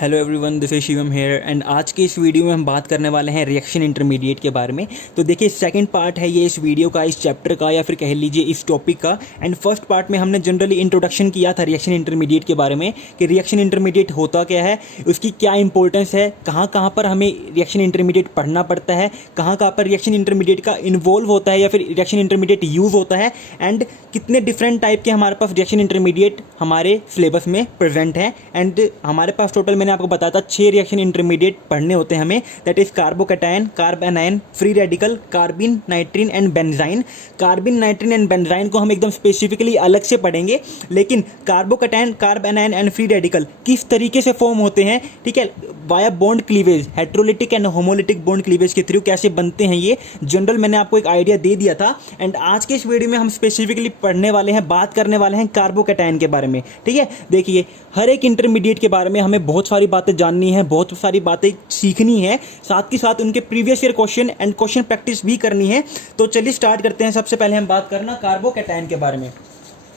Hello everyone, this is Shivam here and आज के इस वीडियो में हम बात करने वाले हैं रिएक्शन इंटरमीडिएट के बारे में। तो देखिए, सेकंड पार्ट है ये इस वीडियो का, इस चैप्टर का, या फिर कह लीजिए इस टॉपिक का। एंड फर्स्ट पार्ट में हमने जनरली इंट्रोडक्शन किया था रिएक्शन इंटरमीडिएट के बारे में कि रिएक्शन इंटरमीडिएट होता क्या है, उसकी क्या इंपॉर्टेंस है, कहाँ कहाँ पर हमें रिएक्शन इंटरमीडिएट पढ़ना पड़ता है, कहाँ कहाँ पर रिएक्शन इंटरमीडिएट का इन्वॉल्व होता है या फिर रिएक्शन इंटरमीडिएट यूज़ होता है, एंड कितने डिफरेंट टाइप के हमारे पास रिएक्शन इंटरमीडिएट हमारे सिलेबस में प्रेजेंट है। एंड हमारे पास टोटल मैंने आपको बताया था 6 रिएक्शन इंटरमीडिएट पढ़ने होते हैं हमें, that is carbocation, carb anion, free radical, कार्बिन, नाइट्रीन and benzene. कार्बिन, नाइट्रीन and benzene को हम एकदम स्पेसिफिकली अलग से पढ़ेंगे, लेकिन carbocation, carb anion and free radical किस तरीके से फॉर्म होते हैं, ठीक है, via bond cleavage, heterolytic and homolytic bond cleavage के थ्रू कैसे बनते हैं, ये जनरल मैंने आपको एक आइडिया दे दिया था। एंड आज के इस वीडियो में हम स्पेसिफिकली पढ़ने वाले हैं, बात करने वाले हैं कार्बोकैटायन के बारे में। ठीक है, देखिए हर एक इंटरमीडिएट के बारे में हमें बहुत सारी बातें जाननी है, बहुत सारी बातें सीखनी है, साथ ही साथ उनके previous year question and question practice भी करनी है। तो चलिए स्टार्ट करते हैं। सबसे पहले हम बात करना कार्बोकैटायन के बारे में।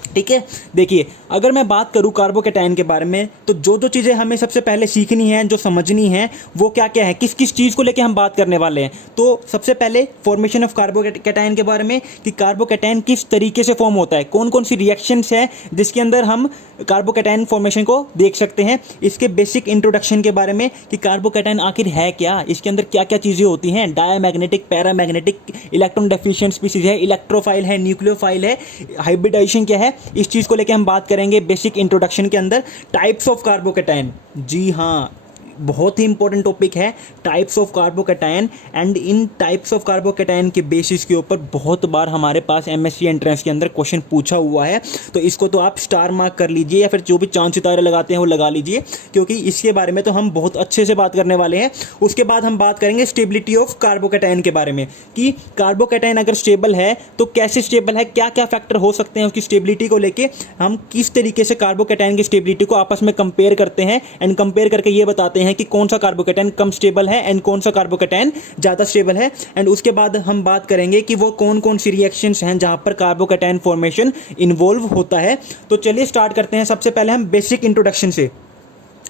ठीक है, देखिए अगर मैं बात करूं कार्बोकैटायन के बारे में, तो जो जो चीज़ें हमें सबसे पहले सीखनी है, जो समझनी है, वो क्या क्या है, किस किस चीज़ को लेके हम बात करने वाले हैं। तो सबसे पहले फॉर्मेशन ऑफ कार्बोकैटायन के बारे में कि कार्बोकैटायन किस तरीके से फॉर्म होता है, कौन कौन सी रिएक्शंस है जिसके अंदर हम कार्बोकैटायन फॉर्मेशन को देख सकते हैं। इसके बेसिक इंट्रोडक्शन के बारे में कि कार्बोकैटायन आखिर है क्या, इसके अंदर क्या क्या चीज़ें होती हैं, diamagnetic, paramagnetic, electron deficient species है, इलेक्ट्रोफाइल है, न्यूक्लियोफाइल है, हाइब्रिडाइजेशन क्या है, इस चीज़ को लेकर हम बात करेंगे बेसिक इंट्रोडक्शन के अंदर। टाइप्स ऑफ कार्बोकैटायन, जी हाँ, बहुत ही इंपॉर्टेंट टॉपिक है types of carbocation. And in types of carbocation के बेसिस के ऊपर बहुत बार हमारे पास एमएससी एंट्रेंस के अंदर क्वेश्चन पूछा हुआ है, तो इसको तो आप स्टार मार्क कर लीजिए या फिर जो भी चांद सितारे लगाते हैं वो लगा लीजिए, क्योंकि इसके बारे में तो हम बहुत अच्छे से बात करने वाले हैं। उसके बाद हम बात करेंगे स्टेबिलिटी ऑफ कार्बोकैटायन के बारे में कि कार्बोकैटायन अगर स्टेबल है तो कैसे स्टेबल है, क्या क्या फैक्टर हो सकते हैं उसकी स्टेबिलिटी को लेके, हम किस तरीके से कार्बोकैटायन की स्टेबिलिटी को आपस में कंपेयर करते हैं एंड कंपेयर करके ये बताते हैं कि कौन सा कार्बोकैटायन कम स्टेबल है एंड कौन सा कार्बोकैटायन ज्यादा स्टेबल है। एंड उसके बाद हम बात करेंगे कि वो कौन कौन सी रिएक्शंस हैं जहां पर कार्बोकैटायन फॉर्मेशन इन्वॉल्व होता है। तो चलिए स्टार्ट करते हैं। सबसे पहले हम बेसिक इंट्रोडक्शन से,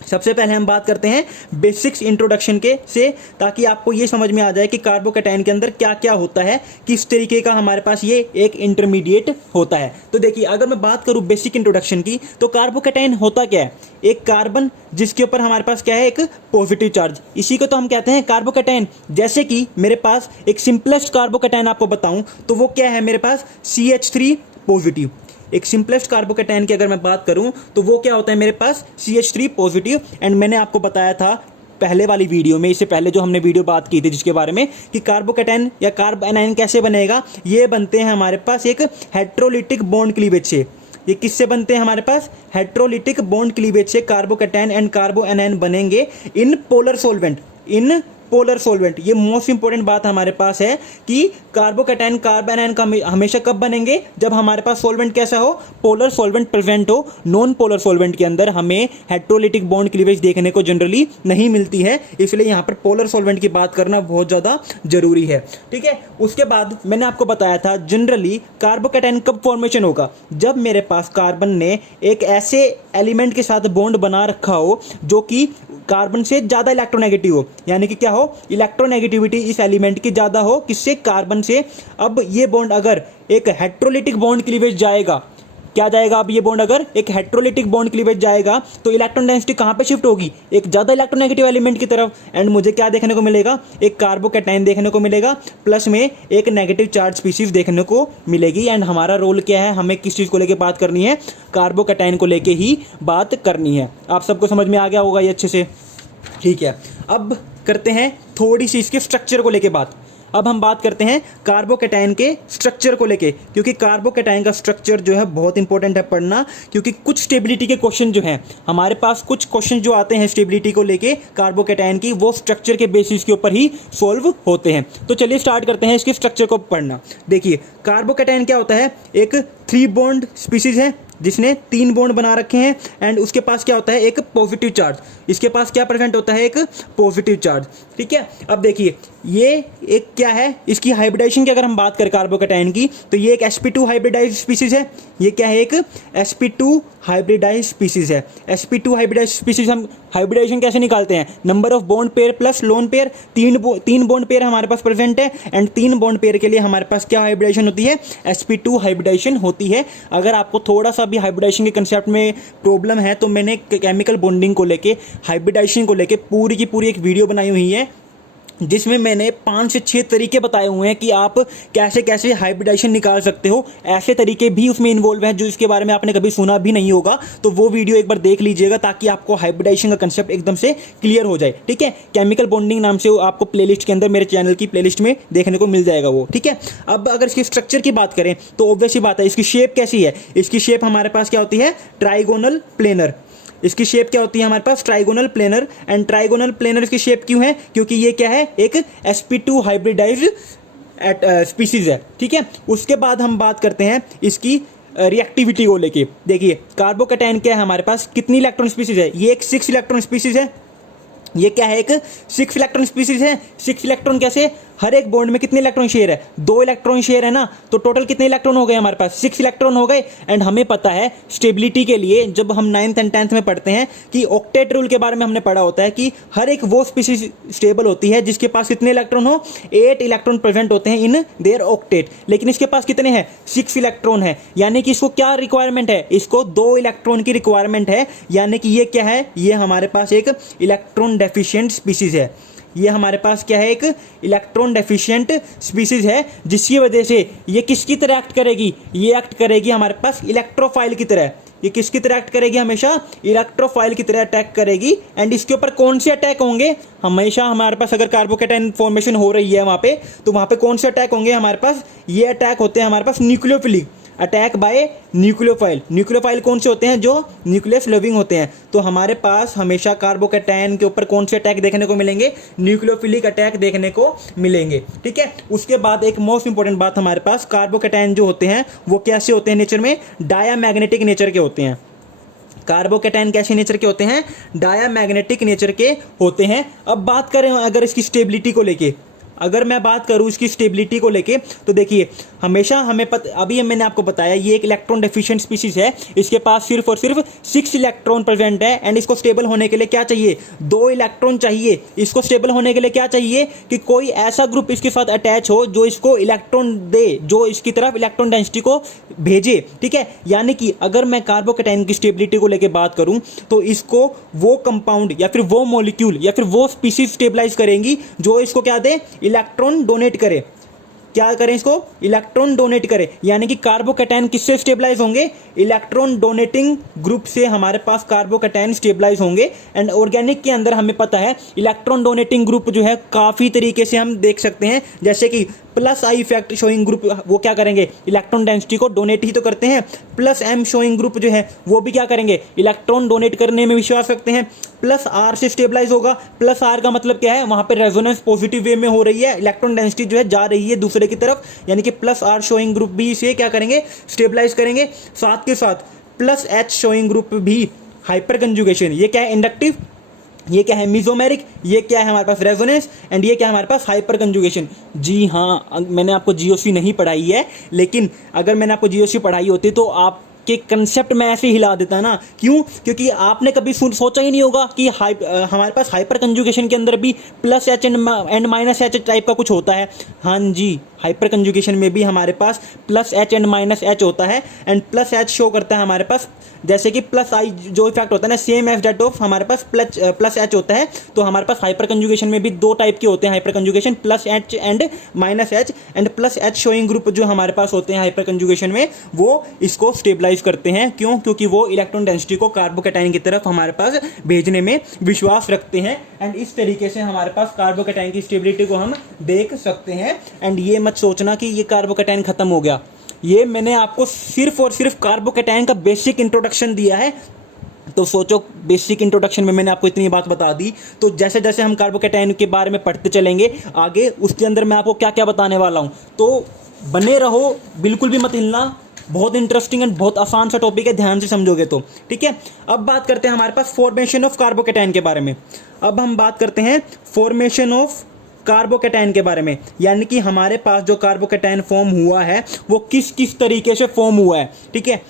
सबसे पहले हम बात करते हैं बेसिक्स इंट्रोडक्शन के से, ताकि आपको ये समझ में आ जाए कि कार्बोकैटायन के अंदर क्या क्या होता है, किस तरीके का हमारे पास ये एक इंटरमीडिएट होता है। तो देखिए, अगर मैं बात करूं बेसिक इंट्रोडक्शन की, तो कार्बोकैटायन होता क्या है, एक कार्बन जिसके ऊपर हमारे पास क्या है, एक पॉजिटिव चार्ज, इसी को तो हम कहते हैं कार्बोकैटायन। जैसे कि मेरे पास एक सिंपलेस्ट कार्बोकैटायन आपको बताऊं तो वो क्या है, मेरे पास CH3 पॉजिटिव। एक सिंपलेस्ट कार्बोकैटायन की अगर मैं बात करूं तो वो क्या होता है, मेरे पास CH3 पॉजिटिव। एंड मैंने आपको बताया था पहले वाली वीडियो में, इससे पहले जो हमने वीडियो बात की थी जिसके बारे में, कि कार्बोकैटायन या कार्ब एनायन कैसे बनेगा, ये बनते हैं हमारे पास एक हेट्रोलिटिक बॉन्ड क्लीवेज से। ये किससे बनते हैं, हमारे पास हेट्रोलिटिक बॉन्ड क्लीवेज से कार्बोकैटायन एंड कार्बो एनायन बनेंगे in polar solvent, in polar solvent. ये मोस्ट इंपॉर्टेंट बात हमारे पास है कि कार्बोकैटायन, कार्ब एनायन का हमेशा कब बनेंगे, जब हमारे पास सॉल्वेंट कैसा हो, पोलर सॉल्वेंट प्रेजेंट हो। नॉन पोलर सॉल्वेंट के अंदर हमें हेट्रोलिटिक बॉन्ड क्लीवेज देखने को जनरली नहीं मिलती है, इसलिए यहां पर पोलर सॉल्वेंट की बात करना बहुत ज्यादा जरूरी है। ठीक है, उसके बाद मैंने आपको बताया था जनरली कार्बोकैटायन कब फॉर्मेशन होगा, जब मेरे पास कार्बन ने एक ऐसे एलिमेंट के साथ बॉन्ड बना रखा हो जो कि कार्बन से ज्यादा इलेक्ट्रोनेगेटिव हो, यानी कि क्या हो, इलेक्ट्रोनेगेटिविटी इस एलिमेंट की ज्यादा हो, किससे, कार्बन से। अब ये बॉन्ड अगर एक हेट्रोलिटिक बॉन्ड क्लीवेज जाएगा, क्या जाएगा, अब ये बॉन्ड अगर एक हेट्रोलिटिक बॉन्ड क्लीवेज जाएगा तो इलेक्ट्रॉन डेंसिटी कहां पे शिफ्ट होगी, एक ज्यादा इलेक्ट्रोनेगेटिव एलिमेंट की तरफ। एंड मुझे क्या देखने को मिलेगा, एक कार्बोकैटायन देखने को मिलेगा, प्लस में एक नेगेटिव चार्ज स्पीशीज देखने को मिलेगी। एंड हमारा रोल क्या है, हमें किस चीज को लेकर बात करनी है, कार्बोकैटायन को लेकर ही बात करनी है। आप सबको समझ में आ गया होगा ये अच्छे से। ठीक है, अब करते हैं थोड़ी सी इसके स्ट्रक्चर को लेके बात। अब हम बात करते हैं कार्बोकैटायन के स्ट्रक्चर को लेके, क्योंकि कार्बोकैटायन का स्ट्रक्चर जो है बहुत इंपॉर्टेंट है पढ़ना, क्योंकि कुछ स्टेबिलिटी के क्वेश्चन जो हैं हमारे पास, कुछ क्वेश्चन जो आते हैं स्टेबिलिटी को लेके कार्बोकैटायन की, वो स्ट्रक्चर के बेसिस के ऊपर ही सॉल्व होते हैं। तो चलिए स्टार्ट करते हैं इसके स्ट्रक्चर को पढ़ना। देखिए, कार्बोकैटायन क्या होता है, एक 3 बॉन्ड स्पीसीज है जिसने 3 बॉन्ड बना रखे हैं। एंड उसके पास क्या होता है, एक पॉजिटिव चार्ज, इसके पास क्या प्रेजेंट होता है, एक पॉजिटिव चार्ज। ठीक है, अब देखिए ये एक क्या है, इसकी हाइब्रिडाइजेशन की अगर हम बात करें कार्बोकैटायन की, तो ये एक sp2 हाइब्रिडाइज्ड स्पीसीज है। ये क्या है, एक sp2 हाइब्रिडाइज स्पीसीज है। sp2 हाइब्रिडाइज स्पीसीज हम हाइब्रिडाइजेशन कैसे निकालते हैं, number of bond pair plus lone pair, तीन बॉन्ड पेयर हमारे पास प्रेजेंट है एंड 3 बॉन्ड पेयर के लिए हमारे पास क्या हाइब्रिडाइजेशन होती है, sp2 हाइब्रिडाइजेशन होती है। अगर आपको थोड़ा सा भी हाइब्रिडाइजेशन के कंसेप्ट में प्रॉब्लम है तो मैंने केमिकल बॉन्डिंग को लेके, हाइब्रिडाइजेशन को लेके पूरी की पूरी एक वीडियो बनाई हुई है जिसमें मैंने 5 से 6 तरीके बताए हुए हैं कि आप कैसे कैसे हाइब्रिडाइजेशन निकाल सकते हो। ऐसे तरीके भी उसमें इन्वॉल्व हैं जो इसके बारे में आपने कभी सुना भी नहीं होगा, तो वो वीडियो एक बार देख लीजिएगा ताकि आपको हाइब्रिडाइजेशन का कंसेप्ट एकदम से क्लियर हो जाए। ठीक है, केमिकल बॉन्डिंग नाम से आपको प्लेलिस्ट के अंदर, मेरे चैनल की प्लेलिस्ट में देखने को मिल जाएगा वो। ठीक है, अब अगर इसकी स्ट्रक्चर की बात करें तो ऑब्वियस ही बात है, इसकी शेप कैसी है, इसकी शेप हमारे पास क्या होती है, ट्राइगोनल प्लेनर। इसकी शेप क्या होती है हमारे पास, trigonal planar. And trigonal planar इसकी शेप क्यों है, क्योंकि ये क्या है, एक sp2 हाइब्रिडाइज्ड स्पीसीज है। ठीक है, उसके बाद हम बात करते हैं इसकी रिएक्टिविटी को लेके। देखिए कार्बोकैटायन क्या है हमारे पास, कितनी इलेक्ट्रॉन स्पीसीज है, ये एक 6 इलेक्ट्रॉन स्पीसीज है। ये क्या है, एक 6 इलेक्ट्रॉन स्पीसीज है। 6 इलेक्ट्रॉन कैसे, हर एक बॉन्ड में कितने इलेक्ट्रॉन शेयर है, 2 इलेक्ट्रॉन शेयर है ना, तो टोटल कितने इलेक्ट्रॉन हो गए हमारे पास, 6 इलेक्ट्रॉन हो गए। एंड हमें पता है स्टेबिलिटी के लिए, जब हम 9th एंड 10th में पढ़ते हैं कि ऑक्टेट रूल के बारे में हमने पढ़ा होता है कि हर एक वो स्पीसीज स्टेबल होती है जिसके पास कितने इलेक्ट्रॉन हो, 8 इलेक्ट्रॉन प्रेजेंट होते हैं इन देयर ऑक्टेट। लेकिन इसके पास कितने हैं, 6 इलेक्ट्रॉन है, यानी कि इसको क्या रिक्वायरमेंट है, इसको 2 इलेक्ट्रॉन की रिक्वायरमेंट है। यानी कि ये क्या है, ये हमारे पास एक इलेक्ट्रॉन डेफिशिएंट स्पीसीज है। ये हमारे पास क्या है, एक इलेक्ट्रॉन डेफिशिएंट स्पीसीज है, जिसकी वजह से ये किसकी तरह एक्ट करेगी, ये एक्ट करेगी हमारे पास इलेक्ट्रोफाइल की तरह। ये किसकी तरह एक्ट करेगी, हमेशा इलेक्ट्रोफाइल की तरह अटैक करेगी। एंड इसके ऊपर कौन से अटैक होंगे, हमेशा हमारे पास अगर कार्बोकैटायन फॉर्मेशन हो रही है वहां पे, तो वहां पे कौन से अटैक होंगे हमारे पास, ये अटैक होते हैं हमारे पास nucleophilic attack by nucleophile. Nucleophile कौन से होते हैं, जो न्यूक्लियस लविंग होते हैं। तो हमारे पास हमेशा कार्बोकैटायन के ऊपर कौन से अटैक देखने को मिलेंगे, न्यूक्लियोफिलिक अटैक देखने को मिलेंगे। ठीक है, उसके बाद एक मोस्ट इंपॉर्टेंट बात, हमारे पास कार्बोकैटायन जो होते हैं वो कैसे होते हैं नेचर में, डायामैग्नेटिक नेचर के होते हैं। कार्बोकैटायन कैसे नेचर के होते हैं, डायामैग्नेटिक नेचर के होते हैं। अब बात करें अगर इसकी स्टेबिलिटी को लेके, अगर मैं बात करूं इसकी स्टेबिलिटी को लेके, तो देखिए हमेशा हमें अभी मैंने आपको बताया ये एक इलेक्ट्रॉन डेफिशिएंट स्पीसीज है, इसके पास सिर्फ और सिर्फ 6 इलेक्ट्रॉन प्रेजेंट है। एंड इसको स्टेबल होने के लिए क्या चाहिए, 2 इलेक्ट्रॉन चाहिए। इसको स्टेबल होने के लिए क्या चाहिए, कि कोई ऐसा ग्रुप इसके साथ अटैच हो जो इसको इलेक्ट्रॉन दे, जो इसकी तरफ इलेक्ट्रॉन डेंसिटी को भेजे। ठीक है, यानी कि अगर मैं कार्बोकैटायन की स्टेबिलिटी को लेकर बात करूं तो इसको वो कंपाउंड या फिर वो मॉलिक्यूल या फिर वो स्पीसीज स्टेबलाइज करेंगी जो इसको क्या दे, इलेक्ट्रॉन डोनेट करे। क्या करें, इसको इलेक्ट्रॉन डोनेट करें। यानी कि कार्बोकैटायन किससे स्टेबलाइज होंगे, इलेक्ट्रॉन डोनेटिंग ग्रुप से हमारे पास कार्बोकैटायन स्टेबलाइज होंगे। एंड ऑर्गेनिक के अंदर हमें पता है इलेक्ट्रॉन डोनेटिंग ग्रुप जो है काफी तरीके से हम देख सकते हैं, जैसे कि plus I effect showing group, वो क्या करेंगे, इलेक्ट्रॉन डेंसिटी को डोनेट ही तो करते हैं। प्लस एम शोइंग ग्रुप जो है वो भी क्या करेंगे, इलेक्ट्रॉन डोनेट करने में विश्वास रखते हैं। प्लस आर से स्टेबलाइज होगा। प्लस आर का मतलब क्या है, वहां पे रेजोनेंस पॉजिटिव वे में हो रही है, इलेक्ट्रॉन डेंसिटी जो है जा रही है दूसरे की तरफ, यानी कि प्लस आर शोइंग ग्रुप भी इसे क्या करेंगे, स्टेबलाइज करेंगे। साथ के साथ प्लस एच शोइंग ग्रुप भी हाइपर कंजुगेशन, ये क्या है, इंडक्टिव, ये क्या है, मिजोमेरिक, ये क्या है हमारे पास, रेजोनेंस, एंड ये क्या है हमारे पास, हाइपर कंजुगेशन। जी हाँ, मैंने आपको जीओसी नहीं पढ़ाई है, लेकिन अगर मैंने आपको जीओसी पढ़ाई होती तो आप के कंसेप्ट में ऐसे हिला देता है ना। क्यों, क्योंकि आपने कभी सोचा ही नहीं होगा कि हमारे पास हाइपर कंजुगेशन के अंदर भी plus H and minus H type का कुछ होता है। हाँ जी, हाइपर कंजुगेशन में भी हमारे पास plus H and minus H होता है। एंड प्लस एच शो करता है हमारे पास, जैसे कि प्लस आई जो इफेक्ट होता है ना, सेम एज डेट ऑफ हमारे पास प्लस एच होता है। तो हमारे पास हाइपर कंजुगेशन में भी 2 टाइप के होते हैं hyper conjugation, plus H and minus H. And plus H showing group जो हमारे पास होते हैं हाइपर कंजुगेशन में, वो इसको स्टेबलाइज करते हैं। क्यों, क्योंकि वो इलेक्ट्रॉन डेंसिटी को कार्बोकैटायन की तरफ हमारे पास भेजने में विश्वास रखते हैं। एंड इस तरीके से हमारे पास कार्बोकैटायन की स्टेबिलिटी को हम देख सकते हैं। एंड ये मत सोचना कि ये कार्बोकैटायन खत्म हो गया, ये मैंने आपको सिर्फ और सिर्फ कार्बोकैटायन का बेसिक इंट्रोडक्शन दिया है। तो सोचो, बेसिक इंट्रोडक्शन में मैंने आपको इतनी बात बता दी, तो जैसे जैसे हम कार्बोकैटायन के बारे में पढ़ते चलेंगे आगे, उसके अंदर मैं आपको क्या क्या बताने वाला हूं। तो बने रहो, बिल्कुल भी मत हिलना, बहुत इंटरेस्टिंग एंड बहुत आसान सा टॉपिक है, ध्यान से समझोगे तो। ठीक है, अब बात करते हैं हमारे पास फॉर्मेशन ऑफ कार्बोकैटायन के बारे में। अब हम बात करते हैं फॉर्मेशन ऑफ कार्बोकैटायन के बारे में, यानी कि हमारे पास जो कार्बोकैटायन फॉर्म हुआ है वो किस किस तरीके से फॉर्म हुआ है। ठीक है,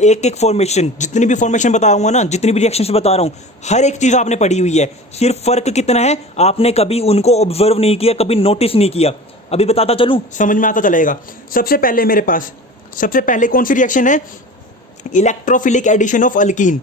एक एक फॉर्मेशन, जितनी भी फॉर्मेशन बताऊंगा ना, जितनी भी रिएक्शन से बता रहा हूँ, हर एक चीज़ आपने पढ़ी हुई है। सिर्फ फ़र्क कितना है, आपने कभी उनको ऑब्जर्व नहीं किया, कभी नोटिस नहीं किया। अभी बताता चलूँ, समझ में आता चलेगा। सबसे पहले मेरे पास सबसे पहले कौन सी रिएक्शन है, इलेक्ट्रोफिलिक एडिशन ऑफ अल्कीन।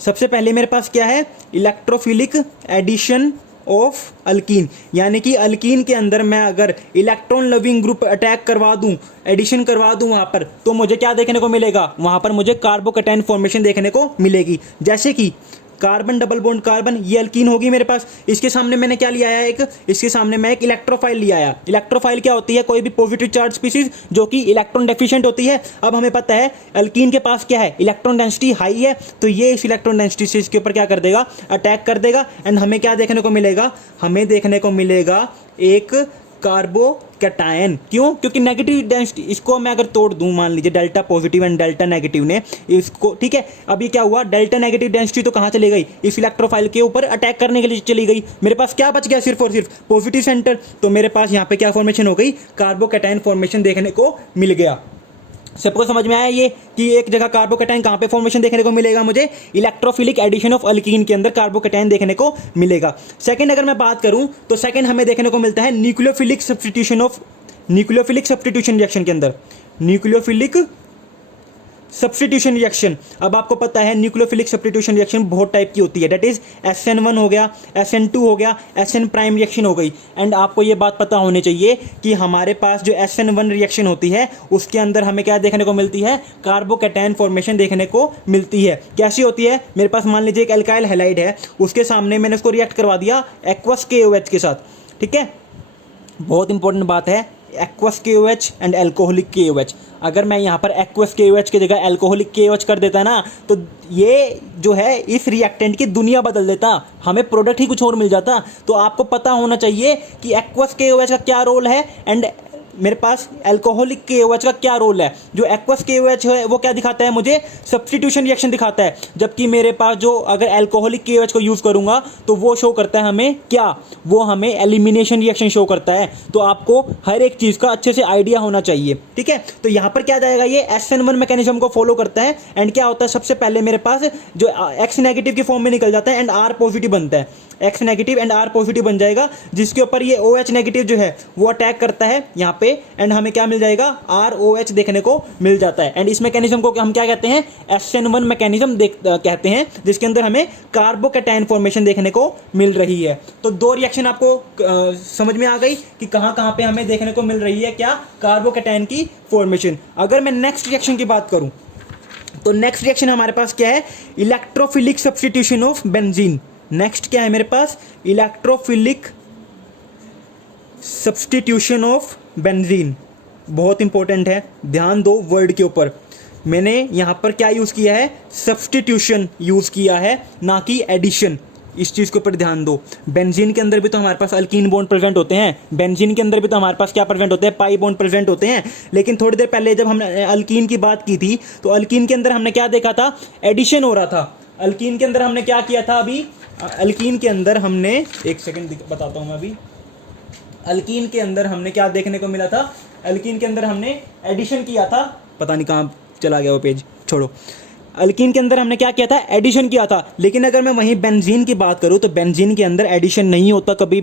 सबसे पहले मेरे पास क्या है, इलेक्ट्रोफिलिक एडिशन ऑफ अल्कीन, यानी कि अल्कीन के अंदर मैं अगर इलेक्ट्रॉन लविंग ग्रुप अटैक करवा दूं, एडिशन करवा दूं वहां पर, तो मुझे क्या देखने को मिलेगा, वहां पर मुझे कार्बोकैटायन फॉर्मेशन देखने को मिलेगी। जैसे कि कार्बन डबल बॉन्ड कार्बन, ये अल्कीन होगी मेरे पास। इसके सामने मैंने क्या लिया है, इसके सामने मैं एक इलेक्ट्रोफाइल लिया आया। इलेक्ट्रोफाइल क्या होती है, कोई भी पॉजिटिव चार्ज स्पीसीज जो कि इलेक्ट्रॉन डेफिशिएंट होती है। अब हमें पता है अल्कीन के पास क्या है, इलेक्ट्रॉन डेंसिटी हाई है, तो ये इस इलेक्ट्रॉन डेंसिटी से इसके ऊपर क्या कर देगा, अटैक कर देगा। एंड हमें क्या देखने को मिलेगा, हमें देखने को मिलेगा एक कार्बोकैटायन। क्यों, क्योंकि नेगेटिव डेंसिटी, इसको मैं अगर तोड़ दूं, मान लीजिए delta positive and delta negative ने इसको, ठीक है, अब ये क्या हुआ, डेल्टा नेगेटिव डेंसिटी तो कहाँ चली गई, इस इलेक्ट्रोफाइल के ऊपर अटैक करने के लिए चली गई। मेरे पास क्या बच गया, सिर्फ और सिर्फ पॉजिटिव सेंटर। तो मेरे पास यहाँ पे क्या फॉर्मेशन हो गई, कार्बोकैटायन फॉर्मेशन देखने को मिल गया। सबको समझ में आया ये कि एक जगह कार्बोकैटायन कहाँ पे फॉर्मेशन देखने को मिलेगा, मुझे इलेक्ट्रोफिलिक एडिशन ऑफ अल्कीन के अंदर कार्बोकैटायन देखने को मिलेगा। सेकंड अगर मैं बात करूं तो सेकंड हमें देखने को मिलता है न्यूक्लियोफिलिक सब्स्टिट्यूशन रिएक्शन के अंदर, न्यूक्लियोफिलिक सब्स्टिट्यूशन रिएक्शन। अब आपको पता है न्यूक्लियोफिलिक सब्स्टिट्यूशन रिएक्शन बहुत टाइप की होती है, दैट इज SN1 हो गया, SN2 हो गया, SN प्राइम रिएक्शन हो गई। एंड आपको ये बात पता होनी चाहिए कि हमारे पास जो SN1 रिएक्शन होती है उसके अंदर हमें क्या देखने को मिलती है, कार्बोकैटायन फॉर्मेशन देखने को मिलती है। कैसी होती है, मेरे पास मान लीजिए एक एल्काइल हैलाइड है, उसके सामने मैंने उसको रिएक्ट करवा दिया एक्वस KOH के साथ, ठीक है। बहुत इंपॉर्टेंट बात है, aqueous KOH and alcoholic KOH। अगर मैं यहाँ पर एक्वस KOH की जगह एल्कोहलिक KOH कर देता ना, तो ये जो है इस रिएक्टेंट की दुनिया बदल देता, हमें प्रोडक्ट ही कुछ और मिल जाता। तो आपको पता होना चाहिए कि एक्वस KOH का क्या रोल है एंड मेरे पास एल्कोहलिक KOH का क्या रोल है। जो एक्वस KOH है वो क्या दिखाता है, मुझे सब्स्टिट्यूशन रिएक्शन दिखाता है, जबकि मेरे पास जो अगर एल्कोहलिक KOH को यूज़ करूंगा तो वो शो करता है हमें क्या, वो हमें एलिमिनेशन रिएक्शन शो करता है। तो आपको हर एक चीज़ का अच्छे से आइडिया होना चाहिए, ठीक है। तो यहाँ पर क्या जाएगा, ये SN1 मैकेनिज्म को फॉलो करता है। एंड क्या होता है, सबसे पहले मेरे पास जो X नेगेटिव की फॉर्म में निकल जाता है एंड R पॉजिटिव बनता है, X negative and R positive बन जाएगा, जिसके ऊपर ये OH नेगेटिव जो है वो अटैक करता है यहाँ पे। एंड हमें क्या मिल जाएगा, ROH देखने को मिल जाता है। एंड इस मैकेनिज्म को हम क्या कहते हैं, SN1 मैकेनिज्म कहते हैं, जिसके अंदर हमें कार्बोकैटायन फॉर्मेशन देखने को मिल रही है। तो दो रिएक्शन आपको समझ में आ गई कि कहाँ कहाँ पे हमें देखने को मिल रही है क्या, कार्बोकैटायन की फॉर्मेशन। अगर मैं नेक्स्ट रिएक्शन की बात करूँ तो नेक्स्ट रिएक्शन हमारे पास क्या है, electrophilic substitution of benzene. Next क्या है मेरे पास, इलेक्ट्रोफिलिक सब्स्टिट्यूशन ऑफ बेंजीन। बहुत इंपॉर्टेंट है, ध्यान दो वर्ड के ऊपर। मैंने यहाँ पर क्या यूज़ किया है, सब्स्टिट्यूशन यूज़ किया है, ना कि एडिशन। इस चीज़ के ऊपर ध्यान दो। बेंजीन के अंदर भी तो हमारे पास अल्कीन बॉन्ड प्रेजेंट होते हैं, बेंजीन के अंदर भी तो हमारे पास क्या प्रेजेंट होते हैं, पाई बॉन्ड प्रेजेंट होते हैं। लेकिन थोड़ी देर पहले जब हमने अल्कीन की बात की थी तो अल्कीन के अंदर हमने क्या देखा था, एडिशन हो रहा था। अल्कीन के अंदर हमने क्या किया था, अभी अल्कीन के अंदर हमने, एक सेकेंड बताता हूँ मैं अभी। अल्कीन के अंदर हमने क्या देखने को मिला था, अल्कीन के अंदर हमने एडिशन किया था, पता नहीं कहाँ चला गया वो पेज, छोड़ो। अल्कीन के अंदर हमने क्या किया था, एडिशन किया था। लेकिन अगर मैं वहीं बेंजीन की बात करूं तो बेंजीन के अंदर एडिशन नहीं होता, कभी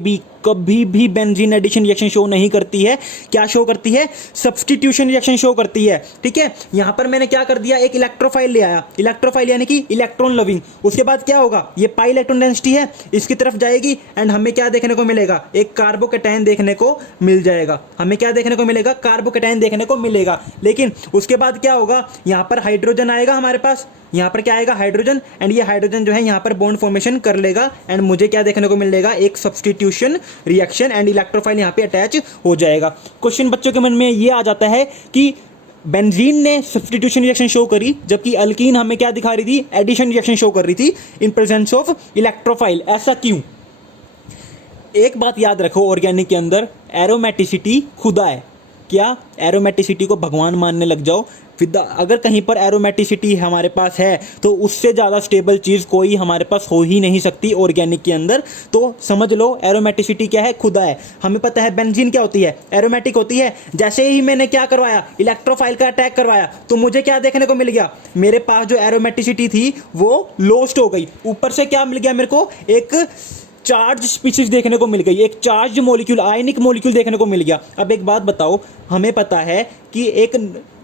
भी बेंजीन एडिशन रिएक्शन शो नहीं करती है। क्या शो करती है, सब्स्टिट्यूशन रिएक्शन शो करती है, ठीक है। यहां पर मैंने क्या कर दिया, एक इलेक्ट्रोफाइल ले आया, इलेक्ट्रोफाइल यानी कि इलेक्ट्रॉन लविंग। उसके बाद क्या होगा, ये पाई इलेक्ट्रॉन डेंसिटी है, इसकी तरफ जाएगी एंड हमें क्या देखने को मिलेगा, एक कार्बोकैटायन देखने को मिल जाएगा। हमें क्या देखने को मिलेगा, कार्बोकैटायन देखने को मिलेगा। लेकिन उसके बाद क्या होगा, यहां पर हाइड्रोजन आएगा हमारे पास, यहाँ पर क्या आएगा, हाइड्रोजन। एंड ये हाइड्रोजन जो है यहाँ पर बॉन्ड फॉर्मेशन कर लेगा एंड मुझे क्या देखने को मिलेगा, एक सब्स्टिट्यूशन रिएक्शन एंड इलेक्ट्रोफाइल यहाँ पे अटैच हो जाएगा। क्वेश्चन बच्चों के मन में ये आ जाता है कि बेंजीन ने सब्स्टिट्यूशन रिएक्शन शो करी, जबकि अल्कीन हमें क्या दिखा रही थी, एडिशन रिएक्शन शो कर रही थी इन प्रेजेंस ऑफ इलेक्ट्रोफाइल। ऐसा क्यों? एक बात याद रखो, ऑर्गेनिक के अंदर एरोमेटिसिटी खुदा है, क्या एरोमेटिसिटी को भगवान मानने लग जाओ। अगर कहीं पर एरोमेटिसिटी हमारे पास है तो उससे ज़्यादा स्टेबल चीज़ कोई हमारे पास हो ही नहीं सकती ऑर्गेनिक के अंदर। तो समझ लो एरोमेटिसिटी क्या है, खुदा है। हमें पता है बेंजीन क्या होती है, एरोमेटिक होती है। जैसे ही मैंने क्या करवाया, इलेक्ट्रोफाइल का अटैक करवाया, तो मुझे क्या देखने को मिल गया, मेरे पास जो एरोमेटिसिटी थी वो लॉस्ट हो गई। ऊपर से क्या मिल गया मेरे को, एक चार्ज स्पीशीज देखने को मिल गई, एक चार्ज मॉलिक्यूल, आयनिक मॉलिक्यूल देखने को मिल गया। अब एक बात बताओ, हमें पता है कि एक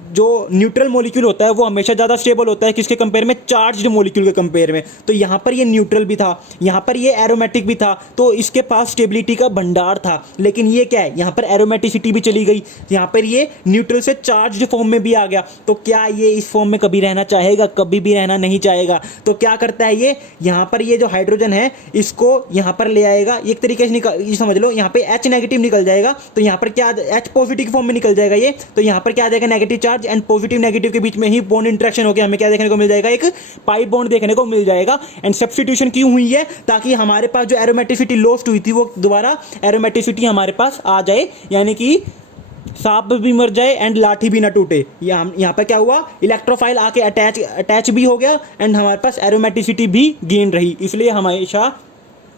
जो न्यूट्रल मॉलिक्यूल होता है वो हमेशा ज़्यादा स्टेबल होता है किसके कंपेयर में, चार्ज्ड मॉलिक्यूल के कंपेयर में। तो यहाँ पर ये न्यूट्रल भी था, यहाँ पर ये एरोमेटिक भी था, तो इसके पास स्टेबिलिटी का भंडार था। लेकिन ये क्या है, यहाँ पर एरोमेटिसिटी भी चली गई, यहाँ पर ये न्यूट्रल से चार्ज्ड फॉर्म में भी आ गया। तो क्या ये इस फॉर्म में कभी रहना चाहेगा, कभी भी रहना नहीं चाहेगा। तो क्या करता है ये, यहाँ पर ये जो हाइड्रोजन है इसको यहाँ पर ले आएगा, एक तरीके से निकल, ये समझ लो यहाँ पे H नेगेटिव निकल जाएगा, तो यहाँ पर क्या H पॉजिटिव फॉर्म में निकल जाएगा ये। तो यहाँ पर क्या आ जाएगा, negative charge and positive negative के बीच में ही बॉन्ड इंटरेक्शन होकर हमें क्या देखने को मिल जाएगा, एक पाई बॉन्ड देखने को मिल जाएगा। एंड सब्स्टिट्यूशन क्यों हुई है, ताकि हमारे पास जो एरोमेटिसिटी लॉस्ट हुई थी वो दोबारा एरोमेटिसिटी हमारे पास आ जाए, यानी कि सांप भी मर जाए एंड लाठी भी ना टूटे। यहाँ पर क्या हुआ, इलेक्ट्रोफाइल आके अटैच भी हो गया एंड हमारे पास एरोमेटिसिटी भी गेन रही। इसलिए हमेशा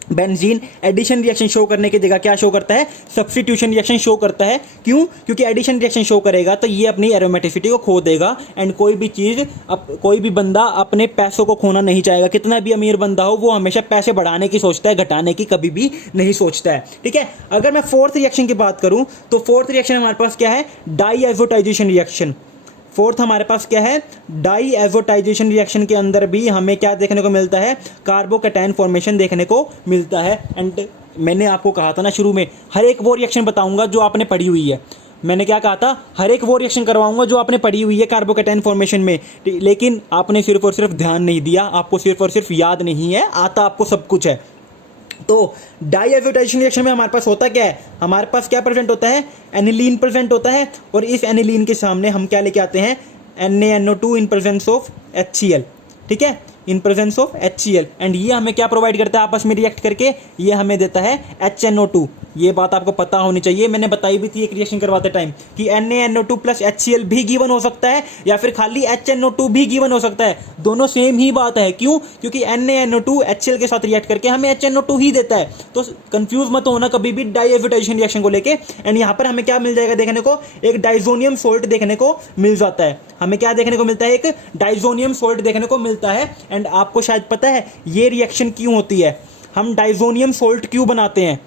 बेंजीन एडिशन रिएक्शन शो करने की जगह क्या शो करता है, सब्स्टिट्यूशन रिएक्शन शो करता है। क्यों, क्योंकि एडिशन रिएक्शन शो करेगा तो ये अपनी एरोमेटिसिटी को खो देगा। एंड कोई भी चीज़, कोई भी बंदा अपने पैसों को खोना नहीं चाहेगा, कितना भी अमीर बंदा हो वो हमेशा पैसे बढ़ाने की सोचता है, घटाने की कभी भी नहीं सोचता है। ठीक है, अगर मैं फोर्थ रिएक्शन की बात करूं तो फोर्थ रिएक्शन हमारे पास क्या है, डाईएज़ोटाइजेशन रिएक्शन। फोर्थ हमारे पास क्या है, डाईएज़ोटाइजेशन रिएक्शन के अंदर भी हमें क्या देखने को मिलता है, कार्बोकैटायन फॉर्मेशन देखने को मिलता है। एंड मैंने आपको कहा था ना शुरू में, हर एक वो रिएक्शन बताऊंगा जो आपने पढ़ी हुई है। मैंने क्या कहा था, हर एक वो रिएक्शन करवाऊंगा जो आपने पढ़ी हुई है कार्बोकैटायन फॉर्मेशन में। लेकिन आपने सिर्फ और सिर्फ ध्यान नहीं दिया, आपको सिर्फ और सिर्फ याद नहीं है, आता आपको सब कुछ है। तो डाईएज़ोटाइजेशन रिएक्शन में हमारे पास होता क्या है, हमारे पास क्या प्रेजेंट होता है, एनिलीन प्रेजेंट होता है। और इस एनिलीन के सामने हम क्या लेके आते हैं, NaNO2 in presence of HCl। ठीक है, in presence of HCl। And ये हमें क्या प्रोवाइड करता है आपस में रिएक्ट करके, ये हमें देता है HNO2। ये बात आपको पता होनी चाहिए, मैंने बताई भी थी एक रिएक्शन करवाते टाइम कि NaNO2 प्लस HCl भी गिवन हो सकता है या फिर खाली HNO2 भी गिवन हो सकता है। दोनों सेम ही बात है। क्यों, क्योंकि NaNO2 HCl के साथ रिएक्ट करके हमें HNO2 ही देता है। तो कंफ्यूज मत होना कभी भी डाईएज़ोटाइजेशन रिएक्शन को लेके। एंड यहाँ पर हमें क्या मिल जाएगा देखने को, एक डाइजोनियम सोल्ट देखने को मिल जाता है। हमें क्या देखने को मिलता है, एक डाइजोनियम सोल्ट देखने को मिलता है। एंड आपको शायद पता है ये रिएक्शन क्यों होती है, हम डाइजोनियम सोल्ट क्यों बनाते हैं,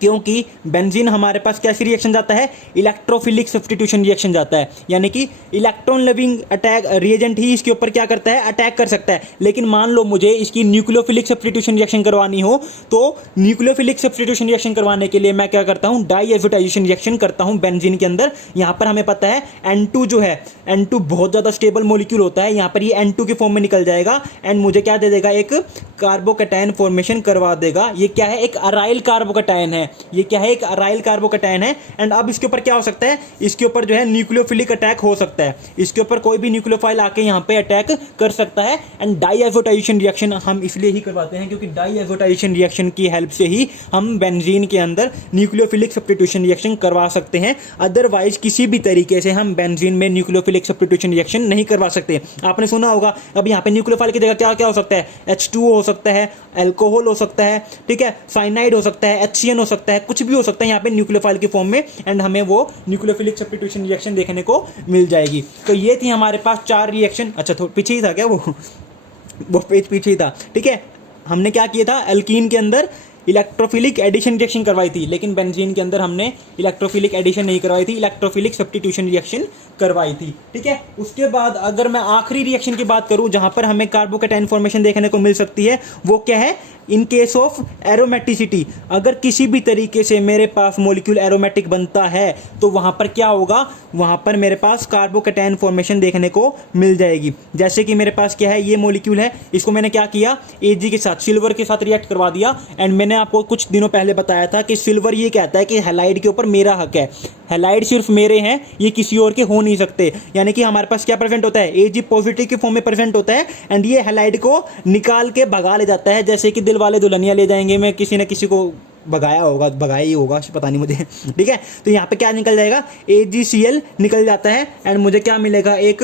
क्योंकि बेंजीन हमारे पास कैसी रिएक्शन जाता है, इलेक्ट्रोफिलिक सब्स्टिट्यूशन रिएक्शन जाता है। यानी कि इलेक्ट्रॉन लविंग अटैक रिएजेंट ही इसके ऊपर क्या करता है, अटैक कर सकता है। लेकिन मान लो मुझे इसकी न्यूक्लियोफिलिक सब्स्टिट्यूशन रिएक्शन करवानी हो, तो न्यूक्लियोफिलिक सब्स्टिट्यूशन रिएक्शन करवाने के लिए मैं क्या करता हूं, डाईएज़ोटाइजेशन रिएक्शन करता हूं बेंजीन के अंदर। यहां पर हमें पता है N2 जो है, N2 बहुत ज़्यादा स्टेबल मॉलिक्यूल होता है, यहां पर ये N2 के फॉर्म में निकल जाएगा एंड मुझे क्या दे देगा, एक कार्बोकैटायन फॉर्मेशन करवा देगा। ये क्या है, एक अराइल कार्बोकैटायन है। ये क्या है, एक अराइल कार्बोकैटायन है। एंड अब इसके ऊपर क्या हो सकता है, इसके ऊपर जो है न्यूक्लियोफिलिक अटैक हो सकता है, इसके ऊपर कोई भी न्यूक्लियोफाइल आके यहाँ पे अटैक कर सकता है। एंड डाईएज़ोटाइजेशन रिएक्शन हम इसलिए ही करवाते हैं क्योंकि डाईएज़ोटाइजेशन रिएक्शन की हेल्प से ही हम बेंजीन के अंदर न्यूक्लियोफिलिक सब्स्टिट्यूशन रिएक्शन करवा सकते हैं। अदरवाइज किसी भी तरीके से हम बेंजीन में न्यूक्लियोफिलिक सब्स्टिट्यूशन रिएक्शन नहीं करवा सकते। आपने सुना होगा, अब यहाँ पे न्यूक्लियोफाइल की जगह क्या क्या हो सकता है, H2O हो सकता है, अल्कोहल हो सकता है, ठीक है, साइनाइड हो सकता है, HCN हो सकता है, कुछ भी हो सकता है यहाँ पे न्यूक्लियोफाइल की फॉर्म में। एंड हमें वो न्यूक्लियोफिलिक सब्स्टिट्यूशन रिएक्शन देखने को मिल जाएगी। तो ये थी हमारे पास 4 रिएक्शन। अच्छा पीछे ही था क्या वो पेज पीछे ही था। ठीक है, हमने क्या किया था, एल्कीन के अंदर इलेक्ट्रोफिलिक एडिशन रिएक्शन करवाई थी, लेकिन बेंजीन के अंदर हमने इलेक्ट्रोफिलिक एडिशन नहीं करवाई थी, इलेक्ट्रोफिलिक सब्स्टिट्यूशन रिएक्शन करवाई थी। ठीक है, उसके बाद अगर मैं आखिरी रिएक्शन की बात करूं जहां पर हमें कार्बोकैटायन फॉर्मेशन देखने को मिल सकती है, वो क्या है, इन केस ऑफ एरोमेटिसिटी। अगर किसी भी तरीके से मेरे पास मॉलिक्यूल एरोमेटिक बनता है तो वहां पर क्या होगा, वहां पर मेरे पास कार्बोकैटायन फॉर्मेशन देखने को मिल जाएगी। जैसे कि मेरे पास क्या है, ये मॉलिक्यूल है, इसको मैंने क्या किया, Ag के साथ, सिल्वर के साथ रिएक्ट करवा दिया। एंड मैंने आपको कुछ दिनों पहले बताया था कि सिल्वर ये कहता है कि हैलाइड के ऊपर मेरा हक है, हैलाइड सिर्फ मेरे हैं, ये किसी और के हो नहीं सकते। यानी कि हमारे पास क्या प्रेजेंट होता है, Ag पॉजिटिव के फॉर्म में प्रेजेंट होता है एंड ये हैलाइड को निकाल के भगा ले जाता है। जैसे कि दिल वाले दुल्हनिया ले जाएंगे में किसी न किसी को भगाया ही होगा, पता नहीं मुझे। ठीक है, तो यहाँ पे क्या निकल जाएगा, AgCl निकल जाता है एंड मुझे क्या मिलेगा, एक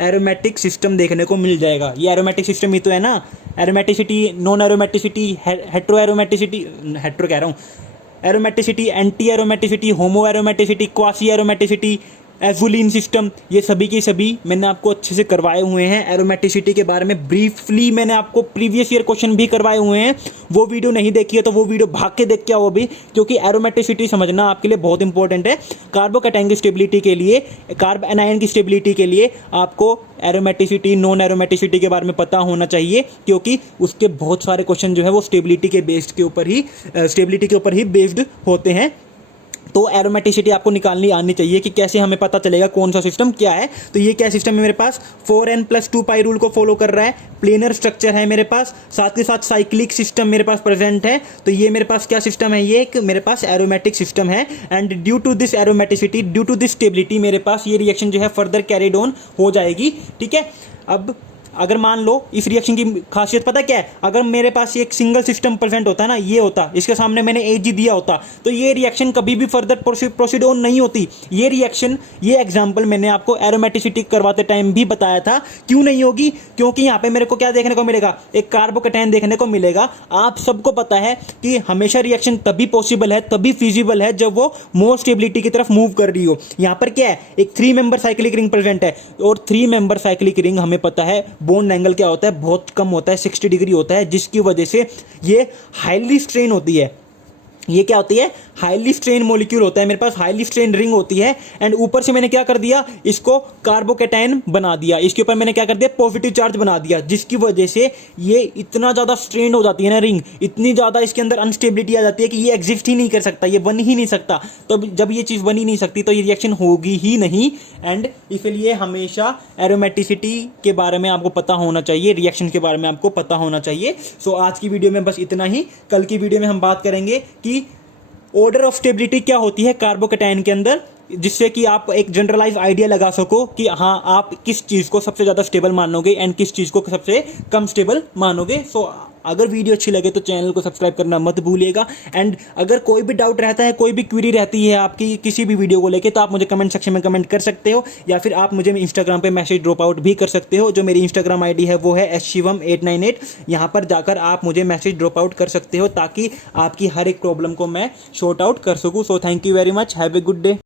एरोमेटिक सिस्टम देखने को मिल जाएगा। ये एरोमेटिक सिस्टम ही तो है ना, aromaticity, non aromaticity, hetero aromaticity, hetero कह रहा हूँ, aromaticity, anti aromaticity, homo aromaticity, quasi aromaticity, azulene system, ये सभी के सभी मैंने आपको अच्छे से करवाए हुए हैं। एरोमेटिसिटी के बारे में ब्रीफली मैंने आपको प्रीवियस ईयर क्वेश्चन भी करवाए हुए हैं। वो वीडियो नहीं देखी है तो वो वीडियो भाग के देख के आओ भी, क्योंकि एरोमेटिसिटी समझना आपके लिए बहुत इंपॉर्टेंट है। कार्बोकैटायन की स्टेबिलिटी के लिए, कार्ब एनायन की स्टेबिलिटी के लिए आपको एरोमेटिसिटी, नॉन एरोमेटिसिटी के बारे में पता होना चाहिए, क्योंकि उसके बहुत सारे क्वेश्चन जो है वो स्टेबिलिटी के ऊपर ही बेस्ड होते हैं। तो एरोमेटिसिटी आपको निकालनी आनी चाहिए कि कैसे हमें पता चलेगा कौन सा सिस्टम क्या है। तो ये क्या सिस्टम है मेरे पास, 4n+2 पाई रूल को फॉलो कर रहा है, प्लेनर स्ट्रक्चर है मेरे पास, साथ के साथ साइक्लिक सिस्टम मेरे पास प्रेजेंट है। तो ये मेरे पास क्या सिस्टम है, ये एक मेरे पास एरोमेटिक सिस्टम है। And due to this aromaticity, due to this stability, मेरे पास ये रिएक्शन जो है फर्दर कैरिड ऑन हो जाएगी। ठीक है, अब अगर मान लो इस रिएक्शन की खासियत पता क्या है, अगर मेरे पास एक सिंगल सिस्टम प्रेजेंट होता है ना, ये होता, इसके सामने मैंने Ag दिया होता, तो ये रिएक्शन कभी भी फर्दर प्रोसीड ऑन नहीं होती। ये रिएक्शन, ये एग्जांपल मैंने आपको एरोमेटिसिटी करवाते टाइम भी बताया था। क्यों नहीं होगी, क्योंकि यहाँ पे मेरे को क्या देखने को मिलेगा, एक कार्बोकैटायन देखने को मिलेगा। आप सबको पता है कि हमेशा रिएक्शन तभी पॉसिबल है, तभी फिजिबल है, जब वो मोर स्टेबिलिटी की तरफ मूव कर रही हो। यहाँ पर क्या है, एक 3 मेंबर साइक्लिक रिंग प्रेजेंट है, और 3 मेंबर साइक्लिक रिंग हमें पता है बॉन्ड एंगल क्या होता है, बहुत कम होता है, 60 डिग्री होता है, जिसकी वजह से ये हाईली स्ट्रेन होती है। ये क्या होती है, हाईली स्ट्रेन मॉलिक्यूल होता है मेरे पास, हाईली स्ट्रेन रिंग होती है। एंड ऊपर से मैंने क्या कर दिया, इसको कार्बोकैटायन बना दिया, इसके ऊपर मैंने क्या कर दिया, पॉजिटिव चार्ज बना दिया, जिसकी वजह से ये इतना ज़्यादा स्ट्रेन हो जाती है ना रिंग, इतनी ज़्यादा इसके अंदर अनस्टेबिलिटी आ जाती है कि ये एग्जिस्ट ही नहीं कर सकता, ये बन ही नहीं सकता। तो जब ये चीज़ बन ही नहीं सकती तो ये रिएक्शन होगी ही नहीं। एंड इसलिए हमेशा एरोमेटिसिटी के बारे में आपको पता होना चाहिए, रिएक्शन के बारे में आपको पता होना चाहिए। सो आज की वीडियो में बस इतना ही। कल की वीडियो में हम बात करेंगे कि ऑर्डर ऑफ स्टेबिलिटी क्या होती है कार्बोकैटायन के अंदर, जिससे कि आप एक जनरलाइज आइडिया लगा सको कि हाँ आप किस चीज़ को सबसे ज़्यादा स्टेबल मानोगे एंड किस चीज़ को सबसे कम स्टेबल मानोगे। सो अगर वीडियो अच्छी लगे तो चैनल को सब्सक्राइब करना मत भूलिएगा। एंड अगर कोई भी डाउट रहता है, कोई भी क्वेरी रहती है आपकी किसी भी वीडियो को लेके, तो आप मुझे कमेंट सेक्शन में कमेंट कर सकते हो, या फिर आप मुझे इंस्टाग्राम पे मैसेज ड्रॉप आउट भी कर सकते हो। जो मेरी इंस्टाग्राम आईडी है वो है shivam898। यहाँ पर जाकर आप मुझे मैसेज ड्रॉप आउट कर सकते हो, ताकि आपकी हर एक प्रॉब्लम को मैं शॉर्ट आउट कर सकूँ। So thank you very much, have a good day.